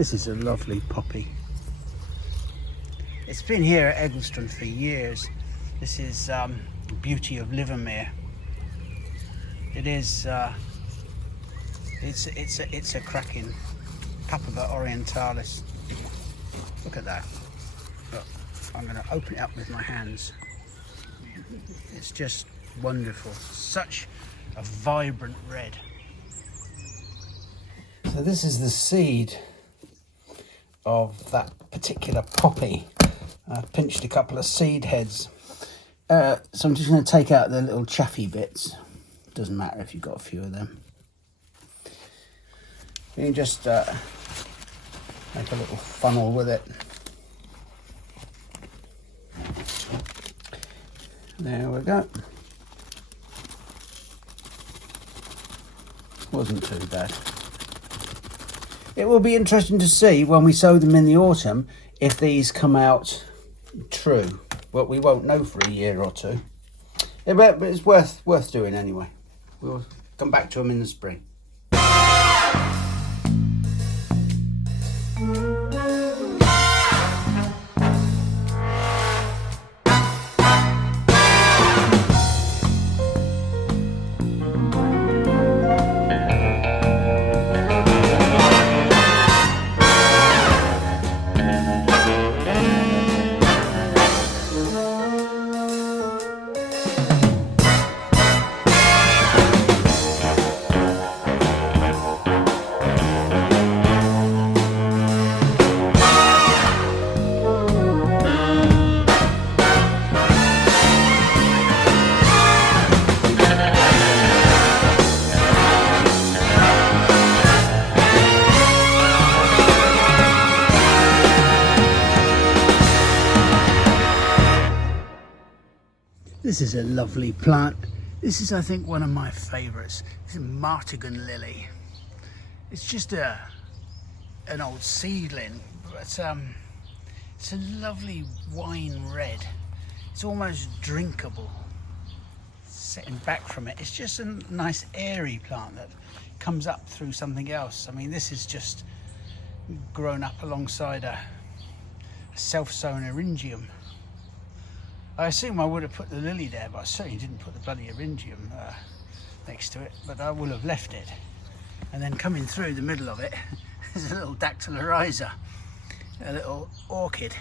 This is a lovely poppy. It's been here at Eggleston for years. This is Beauty of Livermere. It is. It's a cracking Papava orientalis. Look at that. Look, I'm going to open it up with my hands. It's just wonderful. Such a vibrant red. So this is the seed of that particular poppy. I've pinched a couple of seed heads. So I'm just going to take out the little chaffy bits. Doesn't matter if you've got a few of them. You can just make a little funnel with it. There we go. Wasn't too bad. It will be interesting to see when we sow them in the autumn if these come out true. But we won't know for a year or two. But it's worth doing anyway. We'll come back to them in the spring. This is a lovely plant. This is, I think, one of my favourites. This is Martagon lily. It's just an old seedling, but it's a lovely wine red. It's almost drinkable. Sitting back from it, it's just a nice airy plant that comes up through something else. I mean, this is just grown up alongside a self-sown eryngium. I assume I would have put the lily there, but I certainly didn't put the bloody eryngium next to it, but I will have left it. And then coming through the middle of it is a little dactylorhiza, a little orchid.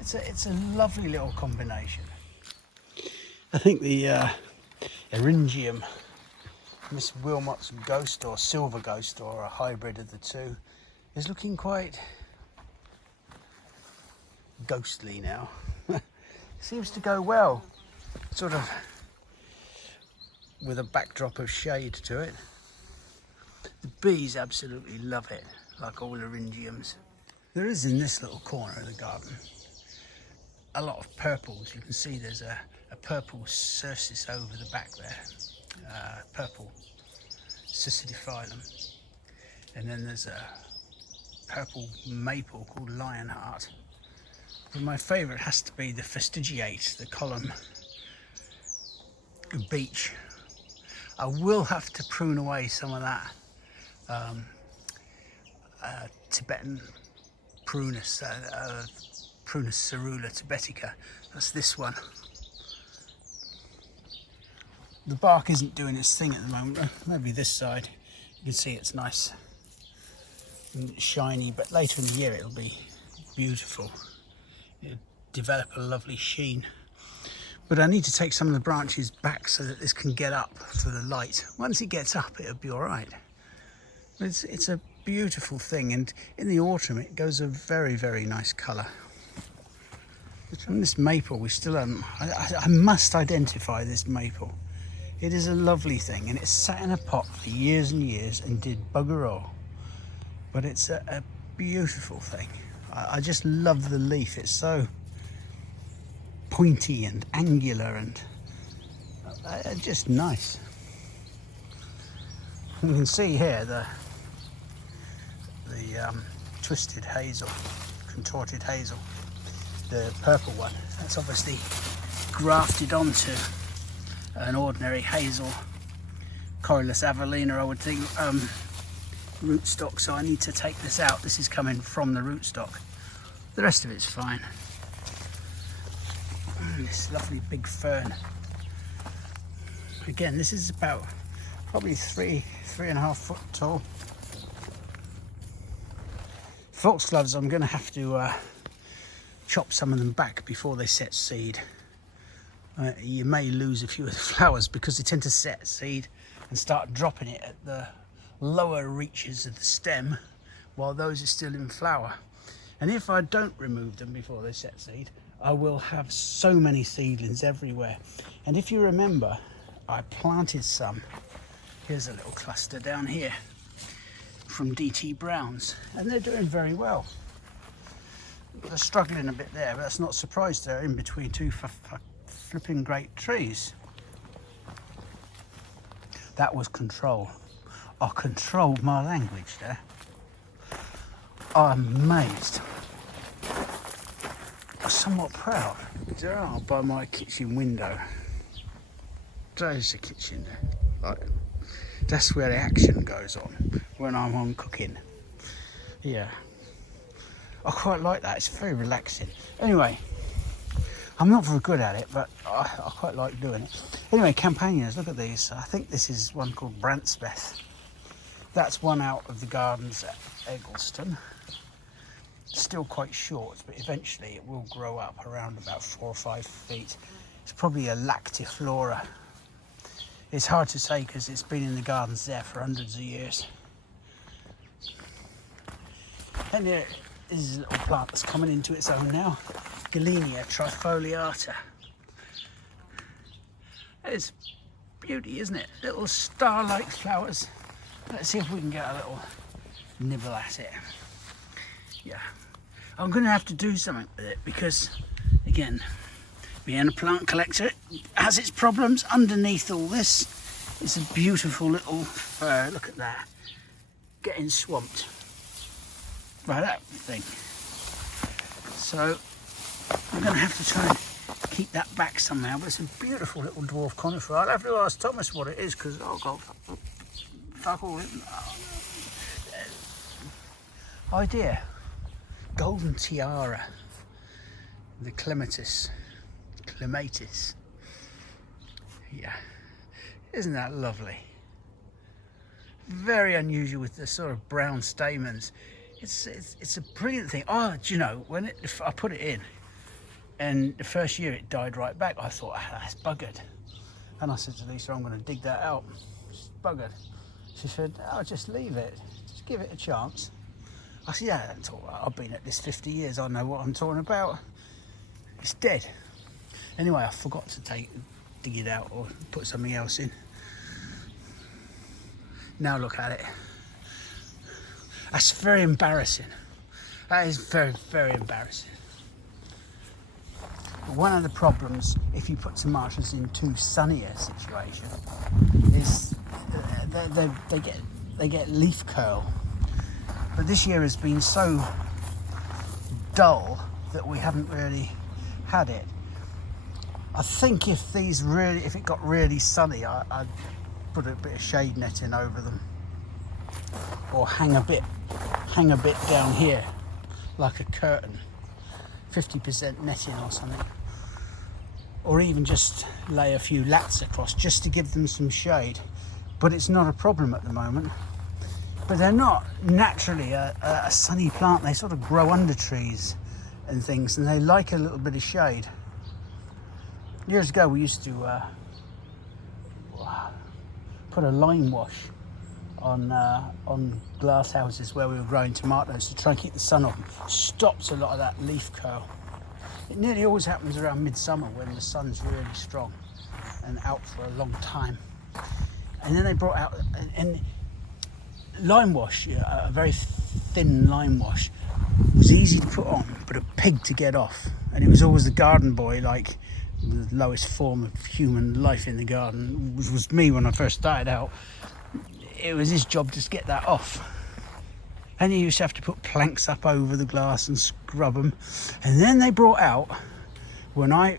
It's a lovely little combination. I think the eryngium, Miss Wilmot's ghost or silver ghost, or a hybrid of the two, is looking quite ghostly now. Seems to go well, sort of with a backdrop of shade to it. The bees absolutely love it, like all eryngiums. There is in this little corner of the garden a lot of purples. You can see there's a purple cercis over the back there, purple Cicidiphyllum, and then there's a purple maple called Lionheart. But my favourite has to be the fastigiate, the column beech. I will have to prune away some of that Tibetan prunus, Prunus cerula tibetica. That's this one. The bark isn't doing its thing at the moment. Maybe this side. You can see it's nice and shiny, but later in the year it'll be beautiful. It'll develop a lovely sheen. But I need to take some of the branches back so that this can get up for the light. Once it gets up, it'll be all right. It's a beautiful thing, and in the autumn it goes a very, very nice colour. And this maple, we still haven't, I must identify this maple. It is a lovely thing, and it's sat in a pot for years and years and did bugger all. But it's a beautiful thing. I just love the leaf. It's so pointy and angular and just nice. You can see here the twisted hazel, contorted hazel, the purple one. That's obviously grafted onto an ordinary hazel, Corylus avellina, I would think. rootstock, so I need to take this out. This is coming from the rootstock. The rest of it's fine. This lovely big fern. Again, this is about probably 3.5 foot tall. Foxgloves, I'm going to have to chop some of them back before they set seed. You may lose a few of the flowers because they tend to set seed and start dropping it at the lower reaches of the stem while those are still in flower. And if I don't remove them before they set seed, I will have so many seedlings everywhere. And if you remember, I planted some. Here's a little cluster down here from DT Browns, and they're doing very well. They're struggling a bit there, but that's not surprised. They're in between two flipping great trees. That was control. I controlled my language there. I'm amazed. I'm somewhat proud. There are by my kitchen window. There's the kitchen there. Like, that's where the action goes on when I'm on cooking. Yeah, I quite like that. It's very relaxing. Anyway, I'm not very good at it, but I quite like doing it. Anyway, campanias, look at these. I think this is one called Plantsmans. That's one out of the gardens at Eggleston. Still quite short, but eventually it will grow up around about 4 or 5 feet. It's probably a lactiflora. It's hard to say because it's been in the gardens there for hundreds of years. And here is a little plant that's coming into its own now. Galenia trifoliata. It's beauty, isn't it? Little star-like flowers. Let's see if we can get a little nibble at it. Yeah, I'm going to have to do something with it because, again, being a plant collector, it has its problems. Underneath all this is a beautiful little fir. Look at that, getting swamped by that thing. So I'm going to have to try and keep that back somehow. But it's a beautiful little dwarf conifer. I'll have to ask Thomas what it is because I'll go fuck all it. Idea. Golden tiara. The clematis. Yeah, isn't that lovely? Very unusual with the sort of brown stamens. It's a brilliant thing. Oh, do you know, when I put it in, and the first year it died right back, I thought, that's buggered. And I said to Lisa, I'm going to dig that out. It's buggered. She said, oh, just leave it. Just give it a chance. I said, yeah, I've been at this 50 years. I know what I'm talking about. It's dead. Anyway, I forgot to dig it out or put something else in. Now look at it. That's very embarrassing. That is very, very embarrassing. But one of the problems, if you put tomatoes in too sunny a situation, is they get leaf curl. But this year has been so dull that we haven't really had it. I think if it got really sunny, I'd put a bit of shade netting over them, or hang a bit down here, like a curtain, 50% netting or something, or even just lay a few lats across just to give them some shade. But it's not a problem at the moment. But they're not naturally a sunny plant. They sort of grow under trees and things, and they like a little bit of shade. Years ago we used to put a lime wash on glass houses where we were growing tomatoes to try and keep the sun off. Stops a lot of that leaf curl. It nearly always happens around midsummer when the sun's really strong and out for a long time. And then they brought out and lime wash, a very thin lime wash, was easy to put on but a pig to get off. And it was always the garden boy, like the lowest form of human life in the garden, which was me when I first started out. It was his job to get that off. And he used to have to put planks up over the glass and scrub them. And then they brought out, when I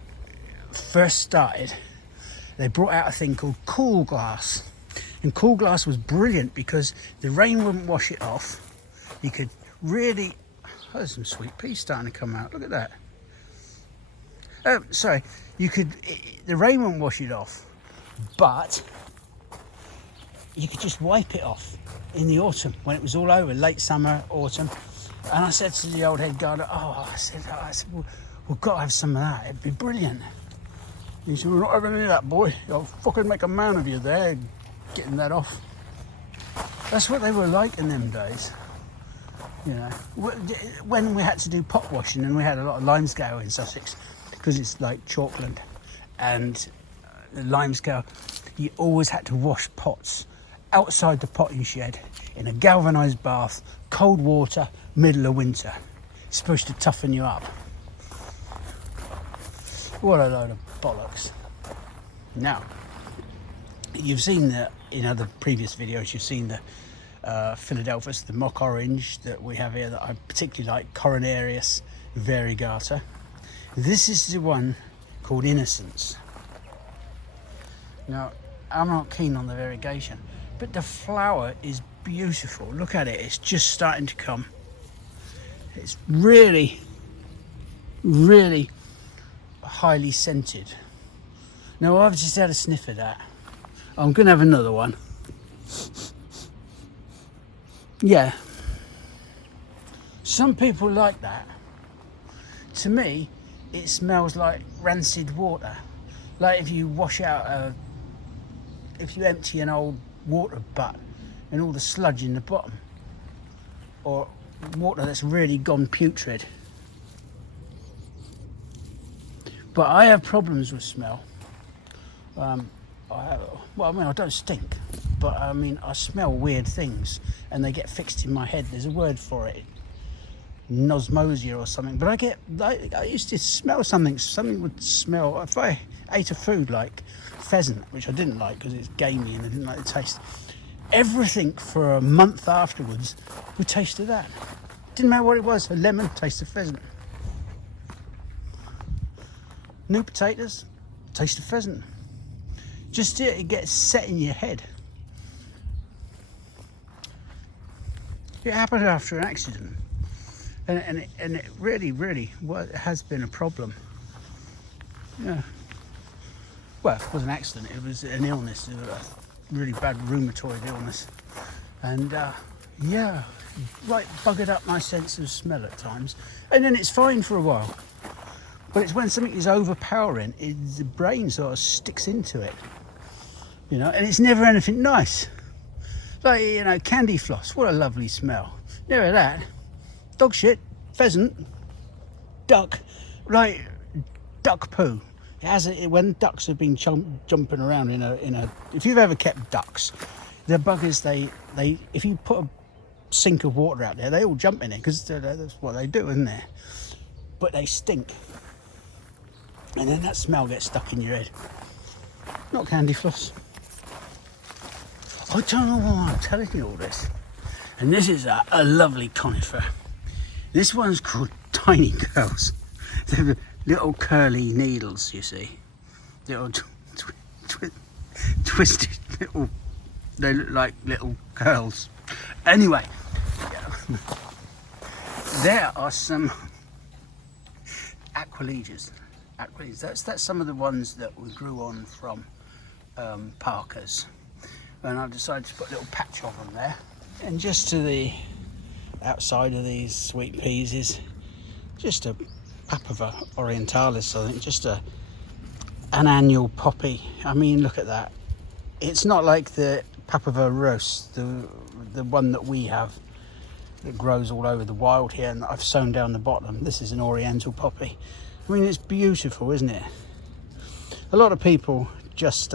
first started, they brought out a thing called cool glass. And cool glass was brilliant because the rain wouldn't wash it off. You could really, oh, there's some sweet peas starting to come out. Look at that. Sorry, the rain wouldn't wash it off, but you could just wipe it off in the autumn when it was all over, late summer, autumn. And I said to the old head gardener, I said, well, we've got to have some of that. It'd be brilliant. He said, we're not having any of that, boy. I'll fucking make a man of you there, getting that off. That's what they were like in them days. You know, when we had to do pot washing, and we had a lot of limescale in Sussex, because it's like chalkland, and the limescale, you always had to wash pots outside the potting shed in a galvanised bath, cold water, middle of winter. It's supposed to toughen you up. What a load of bollocks. Now, you've seen in other previous videos, you've seen the Philadelphus, the mock orange that we have here that I particularly like, Coronarius variegata. This is the one called Innocence. Now, I'm not keen on the variegation, but the flower is beautiful. Look at it, it's just starting to come. It's really, really highly scented. Now, I've just had a sniff of that. I'm going to have another one. Yeah. Some people like that. To me, it smells like rancid water. Like if you wash out if you empty an old water butt and all the sludge in the bottom, or water that's really gone putrid. But I have problems with smell. I don't stink, but I mean, I smell weird things and they get fixed in my head. There's a word for it, nosmosia or something. But I used to smell something would smell. If I ate a food like pheasant, which I didn't like because it's gamey and I didn't like the taste, everything for a month afterwards would taste of that. Didn't matter what it was, a lemon, taste of pheasant. New potatoes, taste of pheasant. Just it gets set in your head. It happened after an accident, and it really has been a problem. Yeah. Well, it was an accident. It was an illness, a really bad rheumatoid illness, and yeah, right, buggered up my sense of smell at times, and then it's fine for a while. But it's when something is overpowering, the brain sort of sticks into it, you know, and it's never anything nice. Like, you know, candy floss, what a lovely smell. Never that. Dog shit, pheasant, duck, like duck poo. It has when ducks have been jumping around in a. If you've ever kept ducks, the buggers they if you put a sink of water out there, they all jump in it because that's what they do, isn't it? But they stink. And then that smell gets stuck in your head. Not candy floss. I don't know why I'm telling you all this. And this is a lovely conifer. This one's called Tiny Girls. They're little curly needles, you see. Little twisted little, they look like little curls. Anyway, there are some Aquilegias. That's some of the ones that we grew on from Parker's, and I've decided to put a little patch of them there. And just to the outside of these sweet peas is just a Papava orientalis, I think, just an annual poppy. I mean, look at that. It's not like the Papava ros, the one that we have that grows all over the wild here and that I've sown down the bottom. This is an oriental poppy. I mean, it's beautiful, isn't it? A lot of people just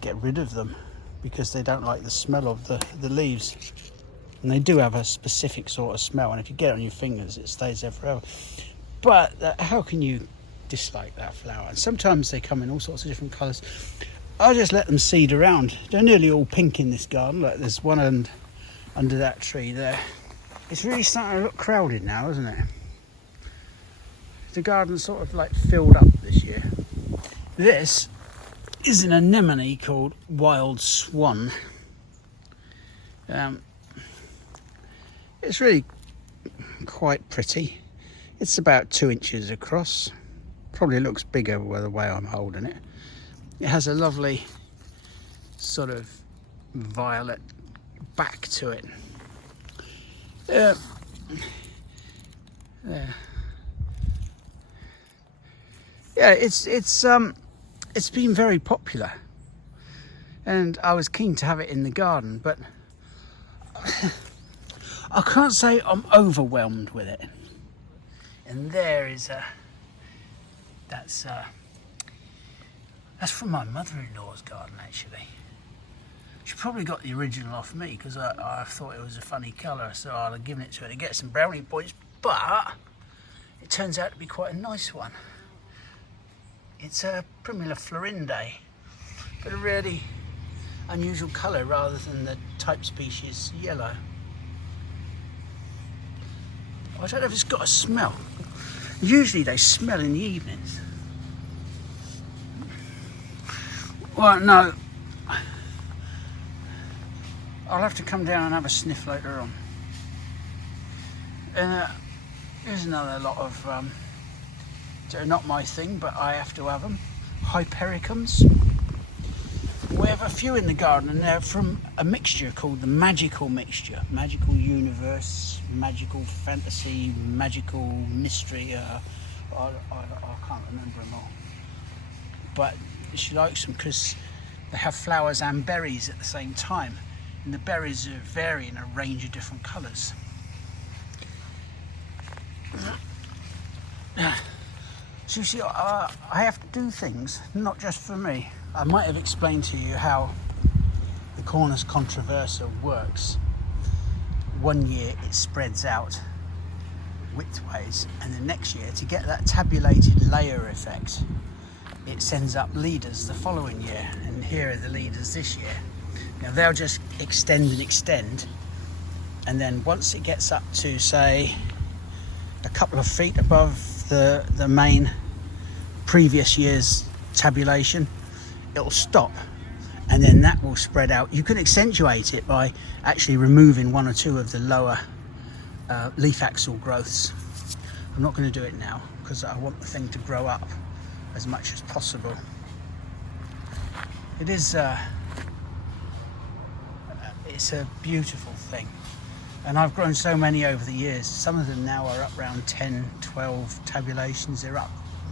get rid of them because they don't like the smell of the leaves. And they do have a specific sort of smell, and if you get it on your fingers, it stays there forever. But how can you dislike that flower? And sometimes they come in all sorts of different colours. I'll just let them seed around. They're nearly all pink in this garden. Like there's one under that tree there. It's really starting to look crowded now, isn't it? The garden's sort of like filled up this year. This is an anemone called Wild Swan. It's really quite pretty. It's about 2 inches across. Probably looks bigger with the way I'm holding it. It has a lovely sort of violet back to it. Yeah. Yeah, it's been very popular, and I was keen to have it in the garden, but I can't say I'm overwhelmed with it. And there is that's from my mother-in-law's garden, actually. She probably got the original off me because I thought it was a funny colour, so I'd have given it to her to get some brownie points, but it turns out to be quite a nice one. It's a Primula Florinde, but a really unusual colour rather than the type species yellow. I don't know if it's got a smell. Usually they smell in the evenings. Well, no. I'll have to come down and have a sniff later on. Here's another lot of, they're not my thing, but I have to have them. Hypericums. We have a few in the garden, and they're from a mixture called the Magical Mixture. Magical Universe, Magical Fantasy, Magical Mystery. I can't remember them all. But she likes them because they have flowers and berries at the same time. And the berries vary in a range of different colours. So you see, I have to do things, not just for me. I might have explained to you how the Cornus Controversa works. One year it spreads out widthways, and the next year, to get that tabulated layer effect, it sends up leaders the following year, and here are the leaders this year. Now they'll just extend and extend, and then once it gets up to, say, a couple of feet above the main previous year's tabulation, it'll stop, and then that will spread out. You can accentuate it by actually removing one or two of the lower leaf axil growths. I'm not going to do it now because I want the thing to grow up as much as possible. It is it's a beautiful thing, and I've grown so many over the years. Some of them now are up around 10, 12 tabulations. They're up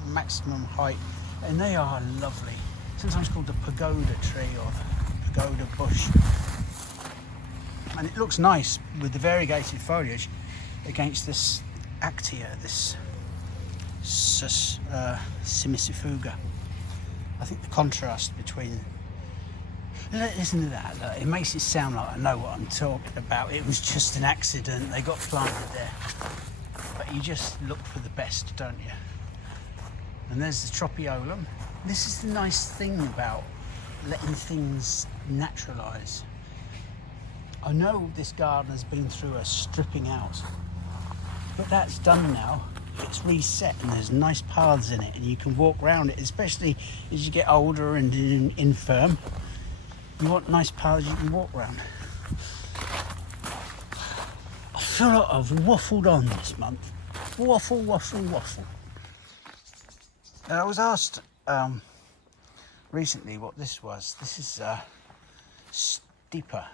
maximum height, and they are lovely. Sometimes called the pagoda tree or the pagoda bush, and it looks nice with the variegated foliage against this actia, this simicifuga. I think the contrast between, listen to that, look, it makes it sound like I know what I'm talking about. It was just an accident, they got planted there, but you just look for the best, don't you? And there's the tropiolum. This is the nice thing about letting things naturalise. I know this garden has been through a stripping out, but that's done now. It's reset, and there's nice paths in it, and you can walk around it, especially as you get older and infirm. You want nice paths you can walk around. I feel like I've waffled on this month. Waffle. I was asked recently what this was. This is Stipa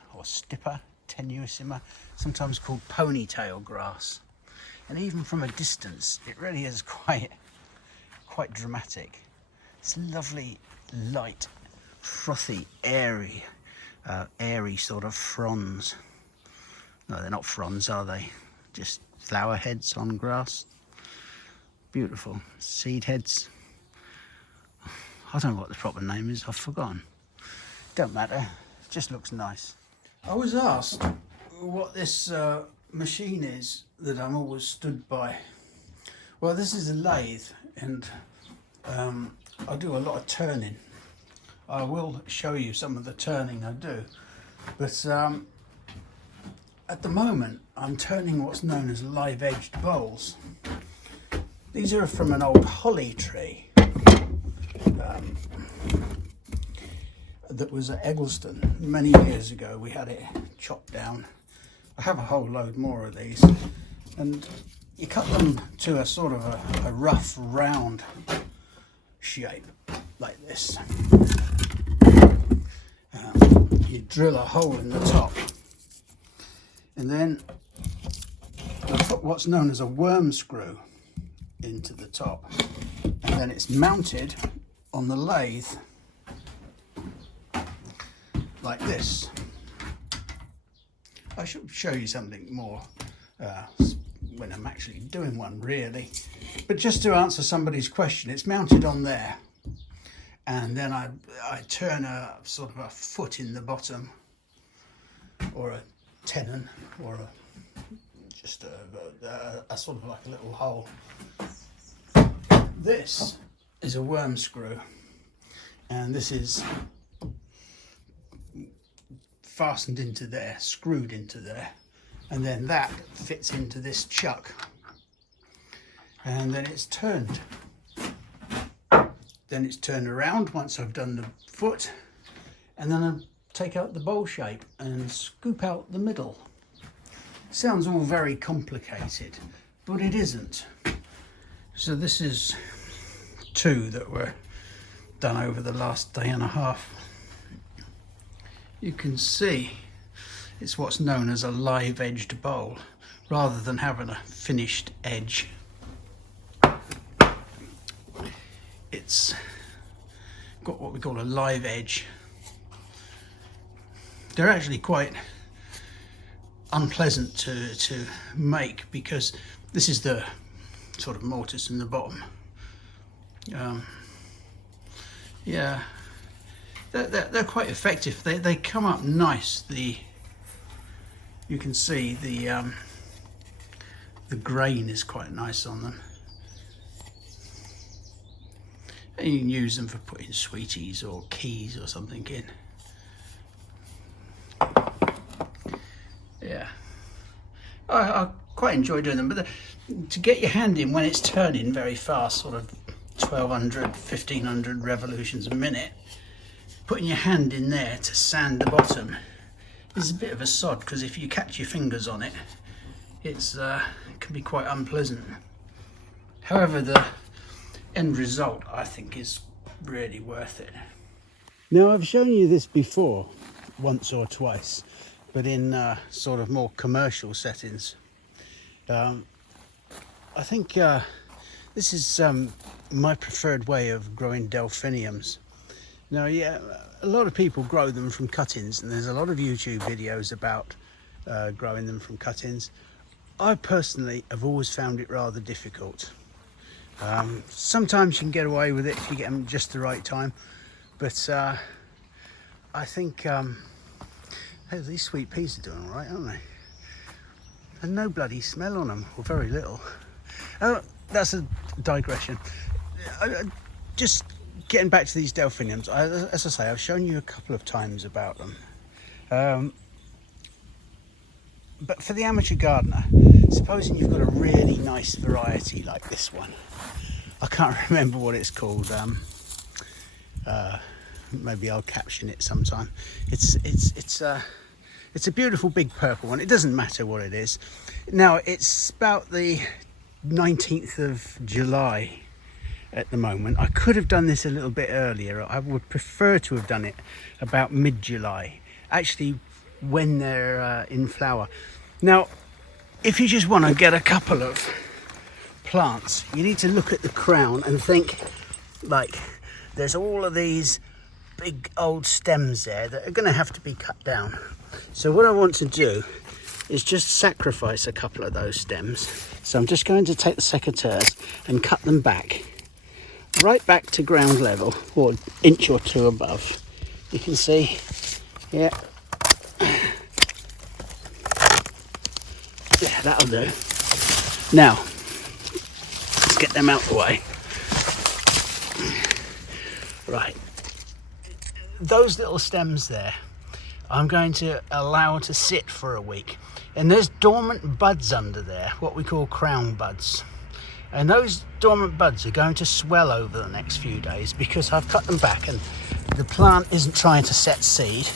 tenuissima, sometimes called ponytail grass. And even from a distance, it really is quite dramatic. It's lovely, light, frothy, airy sort of fronds. No, they're not fronds, are they? Just flower heads on grass. Beautiful. Seed heads. I don't know what the proper name is, I've forgotten. Don't matter, it just looks nice. I was asked what this machine is that I'm always stood by. Well, this is a lathe, and I do a lot of turning. I will show you some of the turning I do, but at the moment I'm turning what's known as live-edged bowls. These are from an old holly tree. that was at Eggleston many years ago. We had it chopped down. I have a whole load more of these, and you cut them to a sort of a rough round shape like this. You drill a hole in the top, and then you put what's known as a worm screw into the top, and then it's mounted on the lathe like this. I should show you something more when I'm actually doing one, really, but just to answer somebody's question, it's mounted on there, and then I turn a sort of a foot in the bottom, or a tenon, or just a sort of like a little hole. This is a worm screw, and this is fastened into there, screwed into there, and then that fits into this chuck, and then it's turned. Then it's turned around once I've done the foot, and then I take out the bowl shape and scoop out the middle. Sounds all very complicated, but it isn't. So this is 2 that were done over the last day and a half. You can see it's what's known as a live edged bowl, rather than having a finished edge. It's got what we call a live edge. They're actually quite unpleasant to make, because this is the sort of mortise in the bottom. Yeah, they're quite effective. They come up nice. You can see the grain is quite nice on them. And you can use them for putting sweeties or keys or something in. Yeah, I quite enjoy doing them, but to get your hand in when it's turning very fast, sort of 1200, 1500 revolutions a minute, putting your hand in there to sand the bottom is a bit of a sod, because if you catch your fingers on it, it can be quite unpleasant. However, the end result, I think, is really worth it. Now, I've shown you this before, once or twice, but in sort of more commercial settings. I think this is my preferred way of growing delphiniums. Now, yeah, a lot of people grow them from cuttings, and there's a lot of YouTube videos about growing them from cuttings. I personally have always found it rather difficult. Sometimes you can get away with it if you get them just the right time, but I think hey, these sweet peas are doing all right, aren't they? And no bloody smell on them, or very little. Oh, that's a digression. Just getting back to these delphiniums, as I say, I've shown you a couple of times about them. But for the amateur gardener, supposing you've got a really nice variety like this one, I can't remember what it's called. Maybe I'll caption it sometime. It's a beautiful big purple one. It doesn't matter what it is. Now, it's about the 19th of July at the moment. I could have done this a little bit earlier. I would prefer to have done it about mid-July, actually, when they're in flower. Now, if you just want to get a couple of plants, you need to look at the crown and think, like, there's all of these big old stems there that are going to have to be cut down. So what I want to do is just sacrifice a couple of those stems. So I'm just going to take the secateurs and cut them back, right back to ground level, or an inch or two above. You can see, yeah, that'll do. Now, let's get them out the way. Right, those little stems there, I'm going to allow to sit for a week. And there's dormant buds under there, what we call crown buds. And those dormant buds are going to swell over the next few days because I've cut them back and the plant isn't trying to set seed,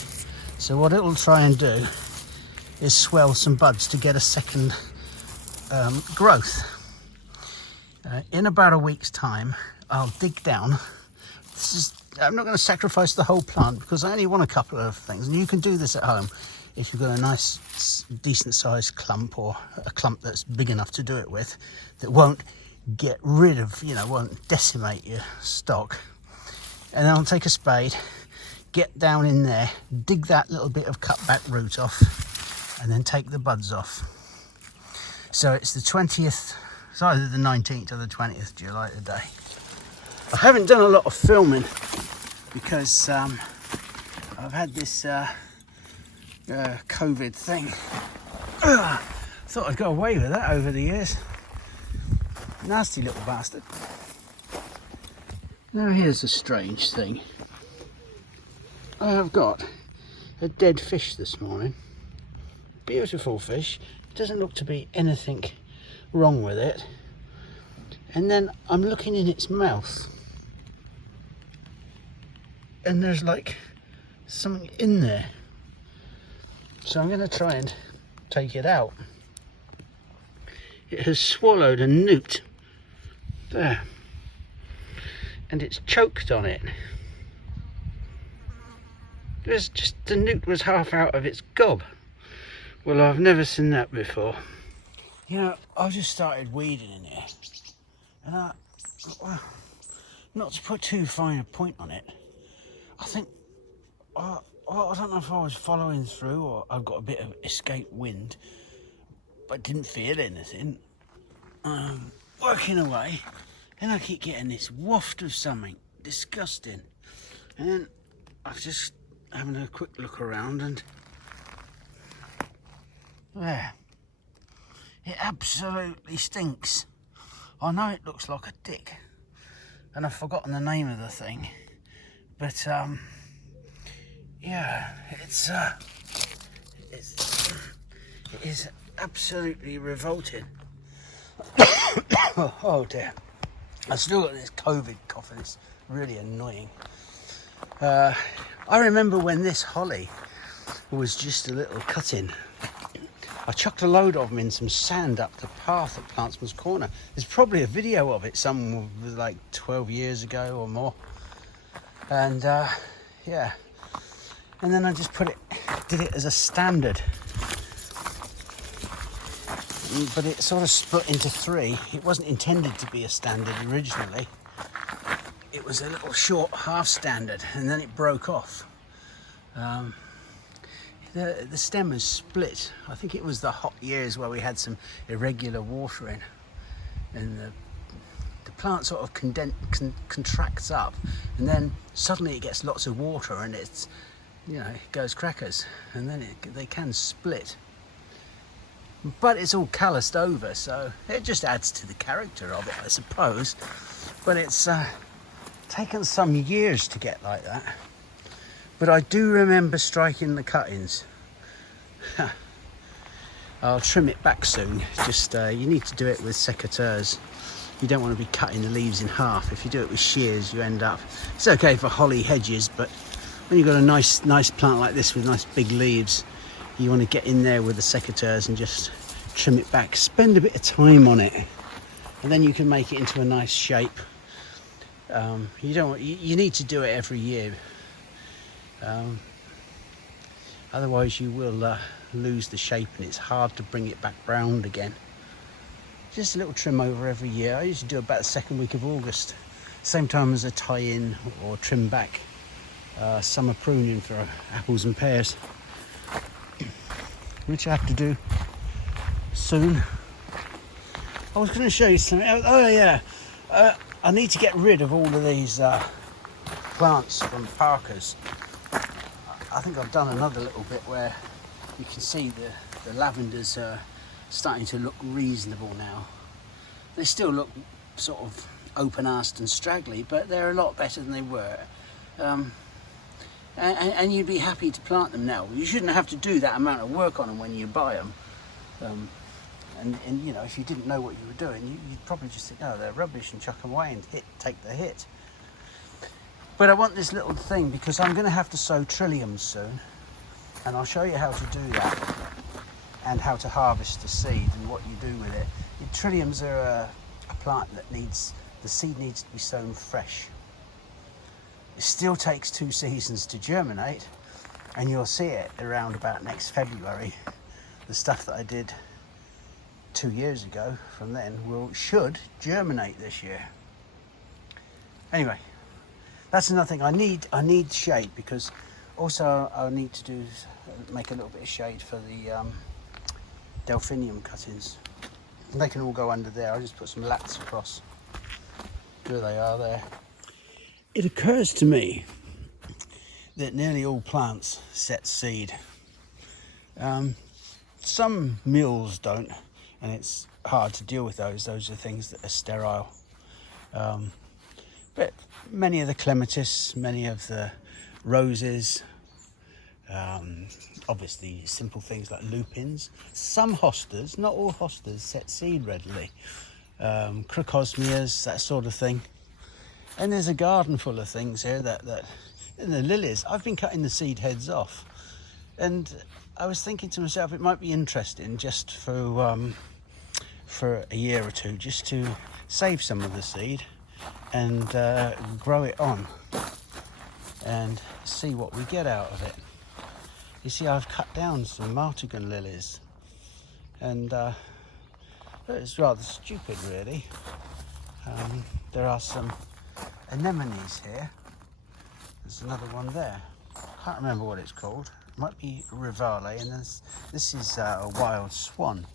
so what it'll try and do is swell some buds to get a second growth. In about a week's time, I'll dig down. I'm not going to sacrifice the whole plant because I only want a couple of things, and you can do this at home if you've got a nice decent sized clump, or a clump that's big enough to do it with, that won't get rid of, won't decimate your stock. And then I'll take a spade, get down in there, dig that little bit of cut back root off, and then take the buds off. So it's the 20th, it's either the 19th or the 20th July today. I haven't done a lot of filming because I've had this COVID thing. Thought I'd got away with that over the years. Nasty little bastard. Now here's a strange thing. I have got a dead fish this morning. Beautiful fish. Doesn't look to be anything wrong with it. And then I'm looking in its mouth, and there's like something in there. So I'm going to try and take it out. It has swallowed a newt there, and it's choked on it. There's just, the newt was half out of its gob. Well, I've never seen that before. I've just started weeding in here, and not to put too fine a point on it, I think, I don't know if I was following through or I've got a bit of escape wind, but didn't feel anything. Working away, and I keep getting this waft of something disgusting, and then I've just having a quick look around, and there, it absolutely stinks. I know it looks like a dick, and I've forgotten the name of the thing, but yeah, it is absolutely revolting. Oh dear, I still got this COVID cough, and it's really annoying. I remember when this holly was just a little cutting, I chucked a load of them in some sand up the path at Plantsmans Corner. There's probably a video of it, some was like 12 years ago or more. And yeah, and then I just did it as a standard. But it sort of split into three. It wasn't intended to be a standard originally. It was a little short half standard, and then it broke off. The stem is split. I think it was the hot years where we had some irregular watering, and the plant sort of contracts up, and then suddenly it gets lots of water, and it's, it goes crackers, and then they can split. But it's all calloused over, so it just adds to the character of it, I suppose. But it's taken some years to get like that. But I do remember striking the cuttings. I'll trim it back soon. Just you need to do it with secateurs. You don't want to be cutting the leaves in half. If you do it with shears, you end up... It's okay for holly hedges, but when you've got a nice plant like this with nice big leaves, you want to get in there with the secateurs and just trim it back. Spend a bit of time on it, and then you can make it into a nice shape. You need to do it every year. Otherwise you will lose the shape, and it's hard to bring it back round again. Just a little trim over every year. I usually do about the second week of August, same time as a tie-in or trim back. Summer pruning for apples and pears, which I have to do soon. I was going to show you something. Oh yeah, I need to get rid of all of these plants from Parker's. I think I've done another little bit where you can see the lavenders are starting to look reasonable now. They still look sort of open-arsed and straggly, but they're a lot better than they were. And you'd be happy to plant them now. You shouldn't have to do that amount of work on them when you buy them. And if you didn't know what you were doing, you'd probably just think, oh, they're rubbish, and chuck them away and take the hit. But I want this little thing because I'm going to have to sow trilliums soon, and I'll show you how to do that and how to harvest the seed and what you do with it. The trilliums are a plant that the seed needs to be sown fresh. It still takes 2 seasons to germinate, and you'll see it around about next February. The stuff that I did 2 years ago from then should germinate this year. Anyway, that's another thing. I need shade, because also I'll need to make a little bit of shade for the delphinium cuttings. They can all go under there. I'll just put some lats across. There they are there. It occurs to me that nearly all plants set seed. Some mules don't, and it's hard to deal with those. Those are things that are sterile. But many of the clematis, many of the roses, obviously simple things like lupins. Some hostas, not all hostas, set seed readily. Crocosmias, that sort of thing. And there's a garden full of things here that and the lilies. I've been cutting the seed heads off, and I was thinking to myself, it might be interesting just for a year or two, just to save some of the seed and grow it on and see what we get out of it. You see, I've cut down some martagon lilies, and it's rather stupid, really. There are some anemones here. There's another one there. Can't remember what it's called. It might be rivale, and this is a wild swan.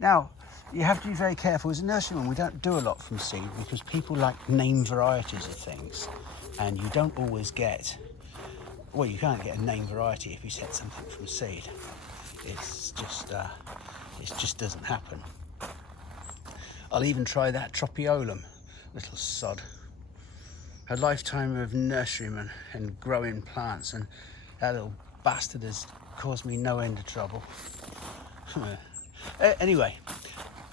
Now, you have to be very careful. As a nurseryman, we don't do a lot from seed because people like name varieties of things, and you don't always get, well, you can't get a name variety if you set something from seed. It's just, it just doesn't happen. I'll even try that tropiolum, little sod. A lifetime of nurseryman and growing plants, and that little bastard has caused me no end of trouble. Anyway,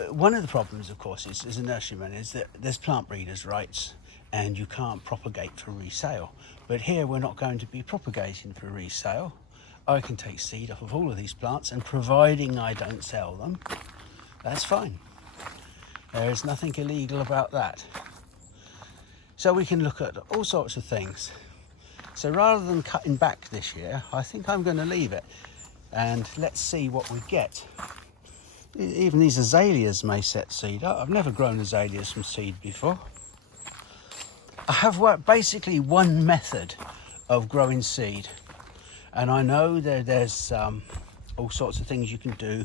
one of the problems, of course, is as a nurseryman, is that there's plant breeders' rights and you can't propagate for resale. But here we're not going to be propagating for resale. I can take seed off of all of these plants, and providing I don't sell them, that's fine. There is nothing illegal about that. So we can look at all sorts of things. So rather than cutting back this year, I think I'm going to leave it, and let's see what we get. Even these azaleas may set seed. I've never grown azaleas from seed before. I have worked basically one method of growing seed, and I know that there's all sorts of things you can do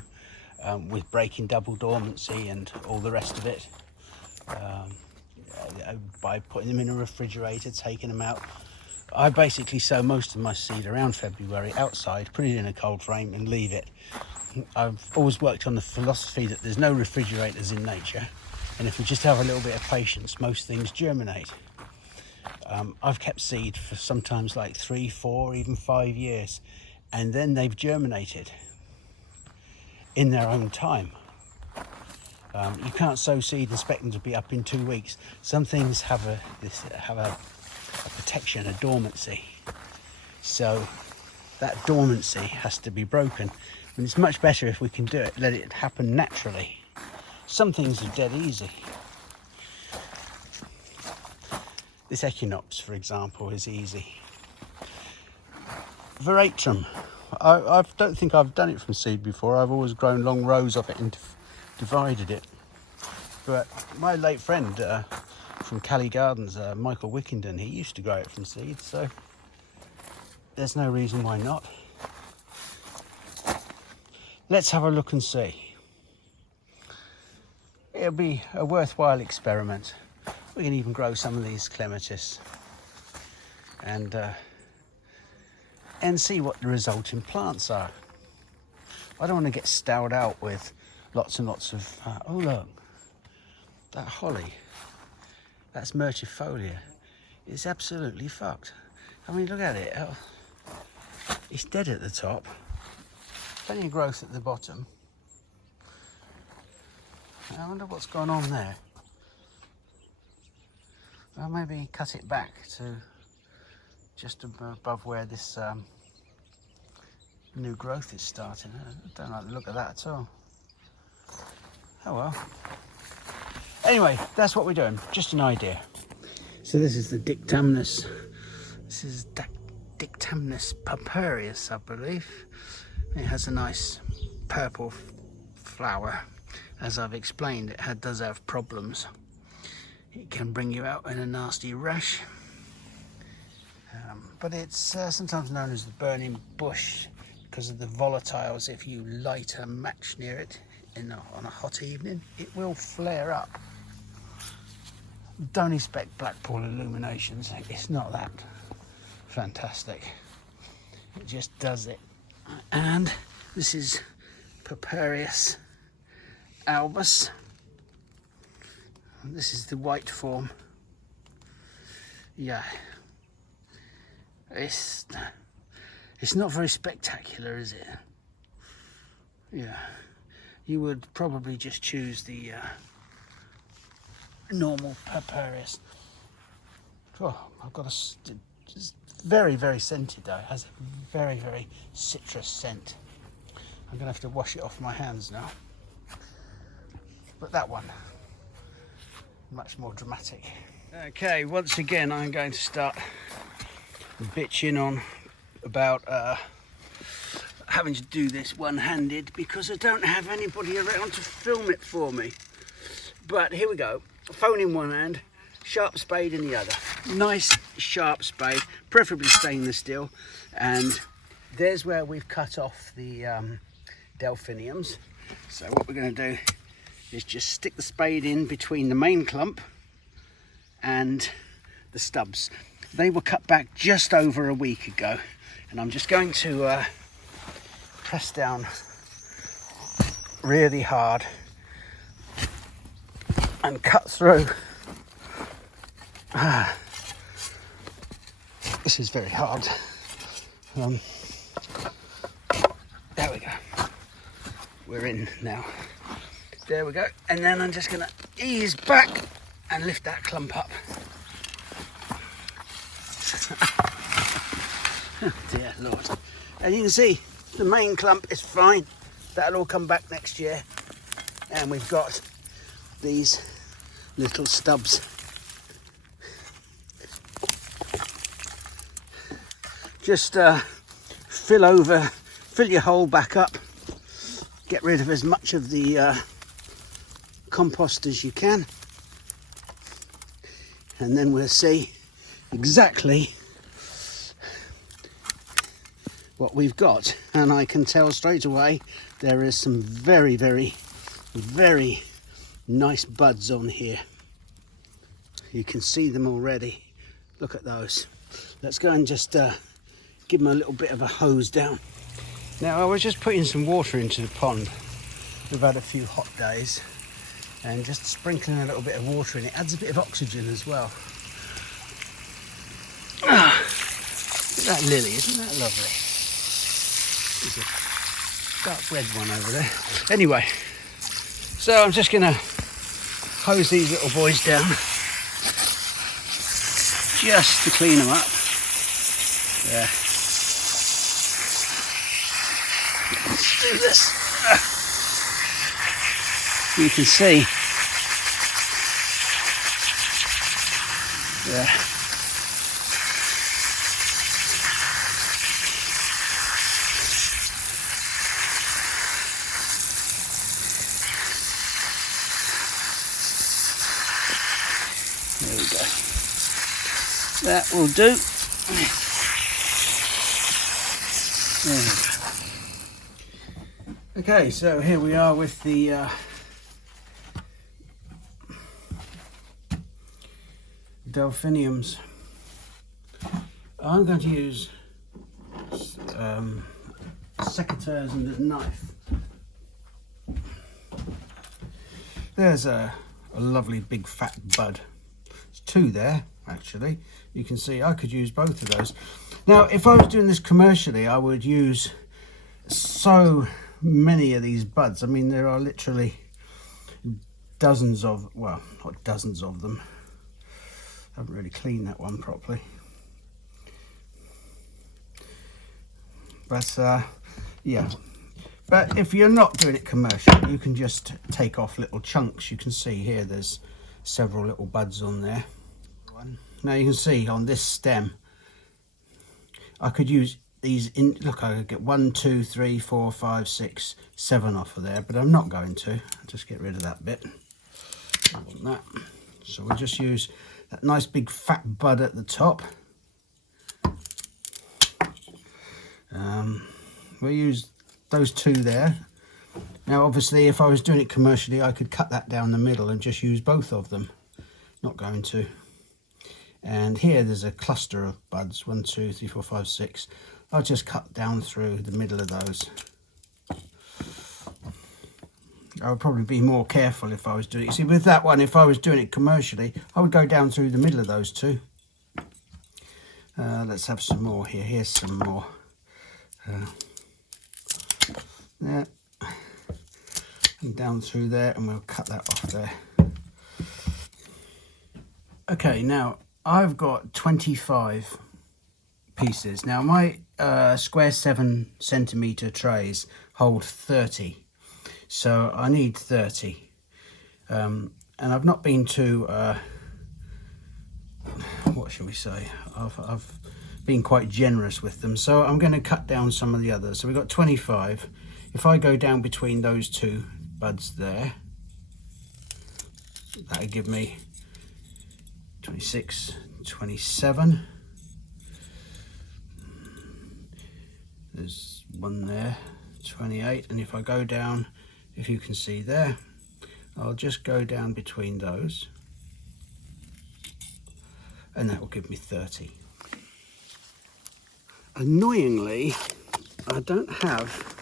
with breaking double dormancy and all the rest of it. By putting them in a refrigerator, taking them out. I basically sow most of my seed around February outside, put it in a cold frame and leave it. I've always worked on the philosophy that there's no refrigerators in nature, and if we just have a little bit of patience, most things germinate. I've kept seed for sometimes like 3, 4, even 5 years, and then they've germinated in their own time. You can't sow seed and expect them to be up in 2 weeks. Some things have a protection, a dormancy. So that dormancy has to be broken. And it's much better if we can do it, let it happen naturally. Some things are dead easy. This echinopsis, for example, is easy. Veratrum. I don't think I've done it from seed before. I've always grown long rows of it and divided it. But my late friend from Cali Gardens, Michael Wickenden, he used to grow it from seed, so there's no reason why not. Let's have a look and see. It'll be a worthwhile experiment. We can even grow some of these clematis and see what the resulting plants are. I don't want to get stowed out with lots and lots of, oh look, that holly, that's myrtifolia. It's absolutely fucked. I mean, look at it. Oh, it's dead at the top. Plenty of growth at the bottom. I wonder what's gone on there. Well, maybe cut it back to just above where this new growth is starting. I don't like the look of that at all. Oh well. Anyway, that's what we're doing, just an idea. So this is the Dictamnus. This is Dictamnus purpureus, I believe. It has a nice purple flower. As I've explained, it does have problems. It can bring you out in a nasty rash. But it's sometimes known as the burning bush because of the volatiles. If you light a match near it on a hot evening, it will flare up. Don't expect Blackpool illuminations. It's not that fantastic. It just does it. And this is Purpureus albus. This is the white form. Yeah. It's not very spectacular, is it? Yeah. You would probably just choose the normal Purpureus. Oh, I've got it's very, very scented though. It has a very, very citrus scent. I'm gonna have to wash it off my hands now. But that one, much more dramatic. Okay, once again I'm going to start bitching on about having to do this one-handed because I don't have anybody around to film it for me. But here we go. Phone in one hand, sharp spade in the other. Nice sharp spade, preferably stainless steel. And there's where we've cut off the delphiniums. So what we're going to do is just stick the spade in between the main clump and the stubs. They were cut back just over a week ago, and I'm just going to press down really hard and cut through. This is very hard. There we go. We're in now. There we go. And then I'm just going to ease back and lift that clump up. Oh dear Lord. And you can see the main clump is fine. That'll all come back next year. And we've got these little stubs. Just fill your hole back up. Get rid of as much of the compost as you can. And then we'll see exactly what we've got. And I can tell straight away there is some very, very, very nice buds on here. You can see them already. Look at those. Let's go and just give them a little bit of a hose down. Now I was just putting some water into the pond. We've had a few hot days, and just sprinkling a little bit of water in it adds a bit of oxygen as well. Ah, look at that lily, isn't that lovely? There's a dark red one over there. Anyway, so I'm just gonna hose these little boys down just to clean them up. There. Let's do this. You can see. There. There we go. That will do. There we go. Okay, so here we are with the delphiniums. I'm going to use secateurs and a knife. There's a lovely big fat bud. There's two there actually. You can see I could use both of those. Now if I was doing this commercially, I would use so many of these buds. I mean, there are literally dozens of, well, not dozens of them. I haven't really cleaned that one properly. But yeah, but if you're not doing it commercially, you can just take off little chunks. You can see here there's several little buds on there. Now you can see on this stem I could use these in, look, I could get 1, 2, 3, 4, 5, 6, 7 off of there, but I'm not going to. I'll just get rid of that bit. I want that. So we'll just use that nice big fat bud at the top. We'll use those 2 there. Now obviously if I was doing it commercially I could cut that down the middle and just use both of them. Not going to. And here there's a cluster of buds, 1, 2, 3, 4, 5, 6. I'll just cut down through the middle of those. I would probably be more careful if I was doing it. See, with that one, if I was doing it commercially, I would go down through the middle of those 2. Let's have some more here. Here's some more. Yeah. And down through there, and we'll cut that off there. Okay, now I've got 25 pieces. Now my square 7 centimetre trays hold 30. So I need 30, and I've not been to, what shall we say, I've been quite generous with them, so I'm going to cut down some of the others. So we've got 25. If I go down between those 2 buds there, that'll give me 26, 27. There's one there, 28, and if I go down, if you can see there, I'll just go down between those and that will give me 30. Annoyingly, I don't have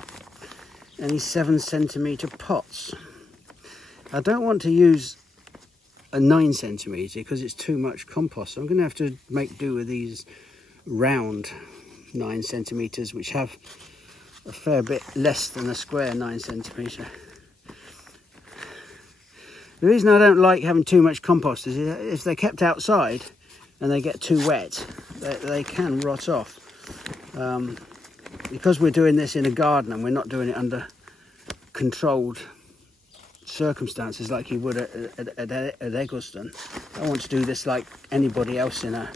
any 7 centimetre pots. I don't want to use a 9 centimetre because it's too much compost. So I'm going to have to make do with these round 9 centimetres, which have a fair bit less than a square 9 centimetre. The reason I don't like having too much compost is if they're kept outside and they get too wet, they can rot off. Because we're doing this in a garden and we're not doing it under controlled circumstances like you would at Eggleston, I want to do this like anybody else in a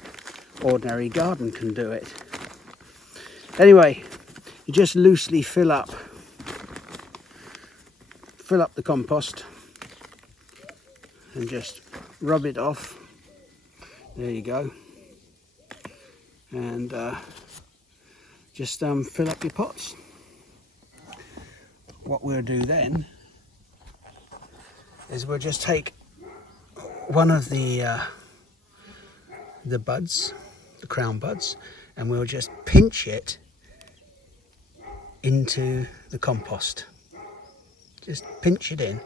ordinary garden can do it. Anyway, you just loosely fill up the compost and just rub it off. There you go. And just fill up your pots. What we'll do then is we'll just take one of the buds, the crown buds, and we'll just pinch it into the compost. Just pinch it in.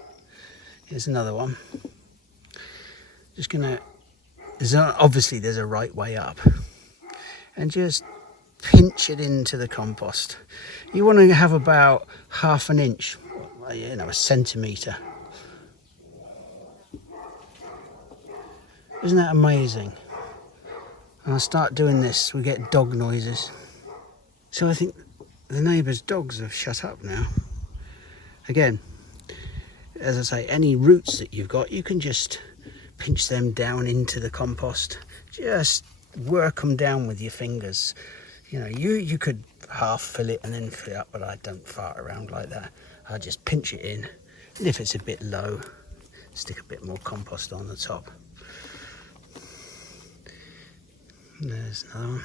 Here's another one. Just gonna, obviously there's a right way up, and just pinch it into the compost. You want to have about ½ an inch, you know, a centimetre. Isn't that amazing? When I start doing this, we get dog noises. So I think the neighbours' dogs have shut up now. Again, as I say, any roots that you've got, you can just pinch them down into the compost. Just work them down with your fingers. You know, you could half fill it and then fill it up, but I don't fart around like that. I just pinch it in, and if it's a bit low, stick a bit more compost on the top. There's another one.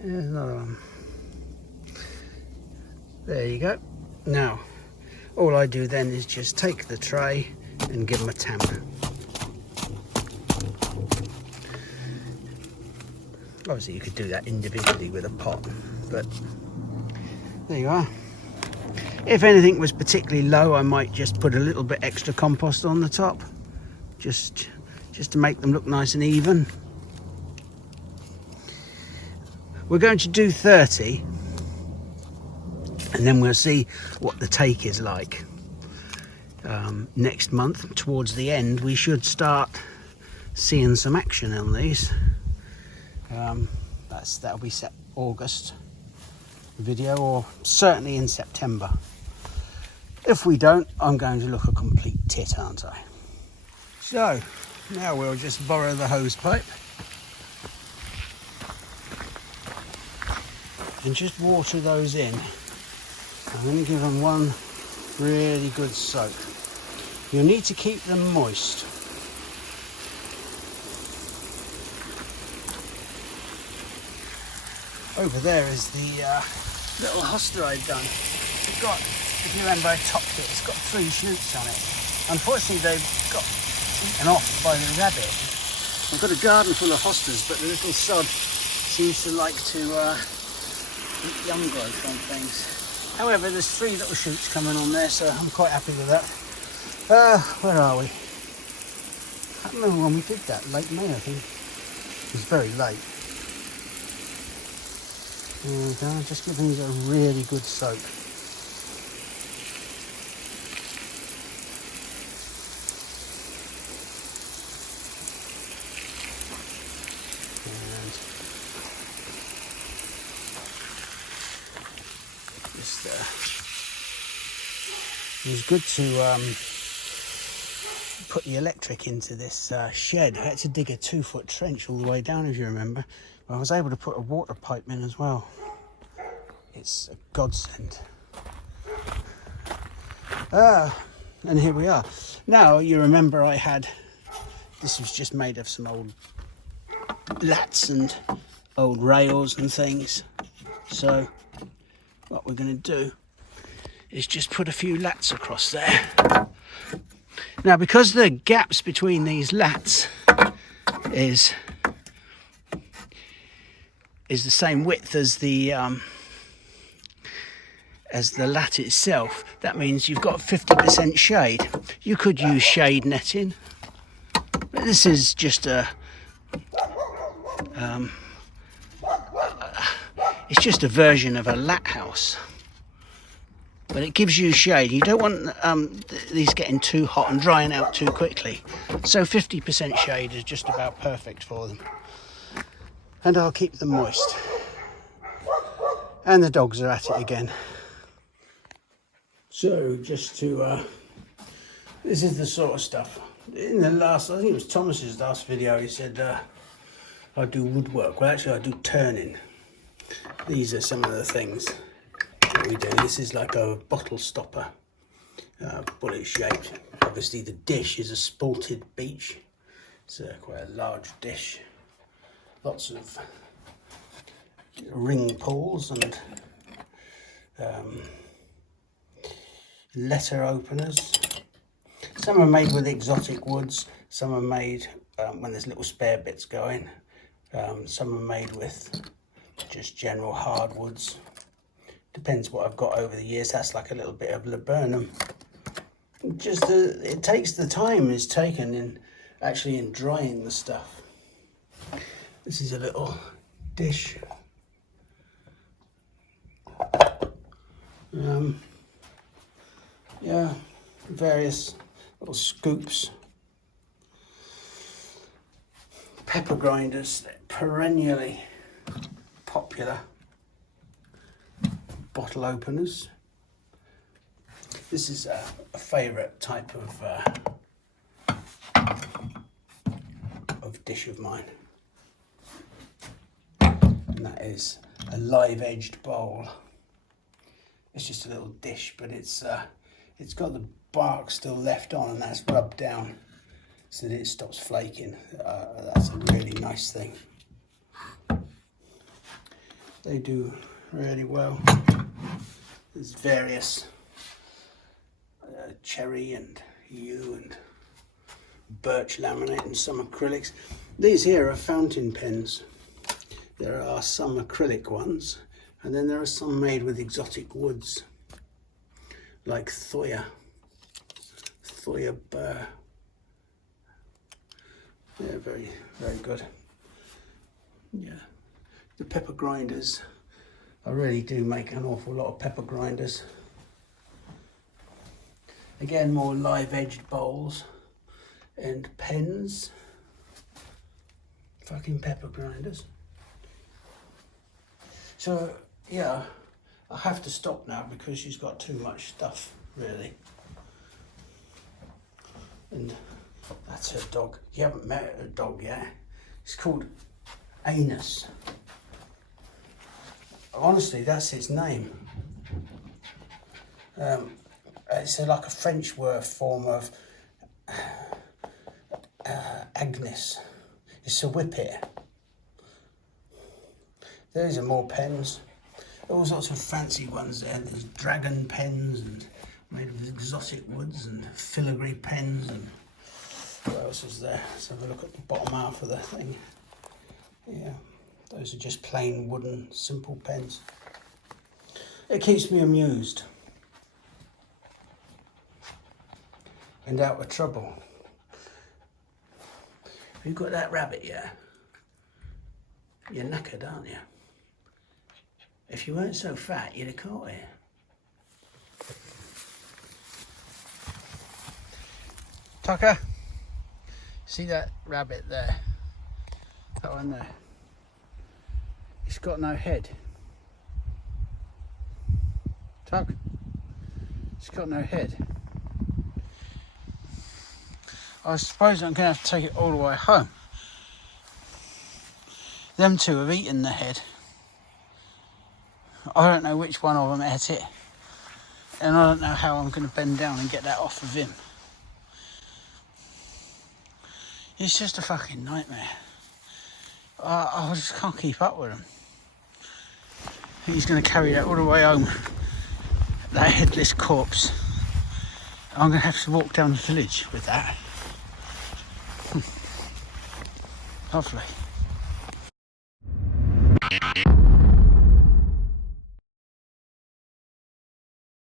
There's another one. There you go. Now, all I do then is just take the tray and give them a tamp. Obviously you could do that individually with a pot, but there you are. If anything was particularly low, I might just put a little bit extra compost on the top, just to make them look nice and even. We're going to do 30, and then we'll see what the take is like. Next month, towards the end, we should start seeing some action on these. That'll be set August video, or certainly in September. If we don't, I'm going to look a complete tit, aren't I? So now we'll just borrow the hose pipe and just water those in. I'm going to give them one really good soak. You'll need to keep them moist. Over there is the little hosta I've done. It's got, if you remember, I topped it. It's got 3 shoots on it. Unfortunately, they've got eaten off by the rabbit. I've got a garden full of hostas, but the little sod seems to like to eat young growth on things. However, there's 3 little shoots coming on there, so I'm quite happy with that. Where are we? I can't remember when we did that. Late May, I think. It was very late. There we go. Just give these a really good soak. It was good to put the electric into this shed. I had to dig a 2-foot trench all the way down, if you remember. But I was able to put a water pipe in as well. It's a godsend. And here we are. Now, you remember I had, this was just made of some old lats and old rails and things. So what we're going to do is just put a few lats across there. Now, because the gaps between these lats is the same width as the lat itself, that means you've got 50% shade. You could use shade netting, but this is just it's just a version of a lat house. But it gives you shade. You don't want these getting too hot and drying out too quickly. So 50% shade is just about perfect for them. And I'll keep them moist. And the dogs are at it again. So just to, this is the sort of stuff. In the last, I think it was Thomas's last video, he said I do woodwork. Well, actually I do turning. These are some of the things we do. This is like a bottle stopper, bullet shaped. Obviously the dish is a spalted beech. It's quite a large dish. Lots of ring pulls and letter openers. Some are made with exotic woods, some are made when there's little spare bits going. Some are made with just general hardwoods. Depends what I've got over the years. That's like a little bit of laburnum. Just it takes the time it's taken in actually in drying the stuff. This is a little dish. Yeah, various little scoops. Pepper grinders, perennially popular. Bottle openers. This is a favourite type of dish of mine, and that is a live edged bowl. It's just a little dish, but it's got the bark still left on, and that's rubbed down so that it stops flaking. That's a really nice thing. They do really well. There's various cherry and yew and birch laminate and some acrylics. These here are fountain pens. There are some acrylic ones, and then there are some made with exotic woods like Thoya burr. They're very, very good. Yeah, the pepper grinders. I really do make an awful lot of pepper grinders. Again, more live edged bowls and pens. Fucking pepper grinders. So yeah, I have to stop now because she's got too much stuff, really. And that's her dog. You haven't met her dog yet. It's called Anus. Honestly, that's its name. It's like a French word form of Agnes. It's a whippet. These are more pens. All sorts of fancy ones there. There's dragon pens and made of exotic woods and filigree pens and what else is there? Let's have a look at the bottom half of the thing. Yeah, those are just plain wooden simple pens. It keeps me amused and out of trouble. Have you got that rabbit yet? You're knackered, aren't you? If you weren't so fat, you'd have caught it. Tucker, see that rabbit there? That one there. It's got no head. Tuck, it's got no head. I suppose I'm going to have to take it all the way home. Them two have eaten the head. I don't know which one of them ate it. And I don't know how I'm going to bend down and get that off of him. It's just a fucking nightmare. I just can't keep up with him. He's going to carry that all the way home. That headless corpse. I'm going to have to walk down the village with that. Lovely.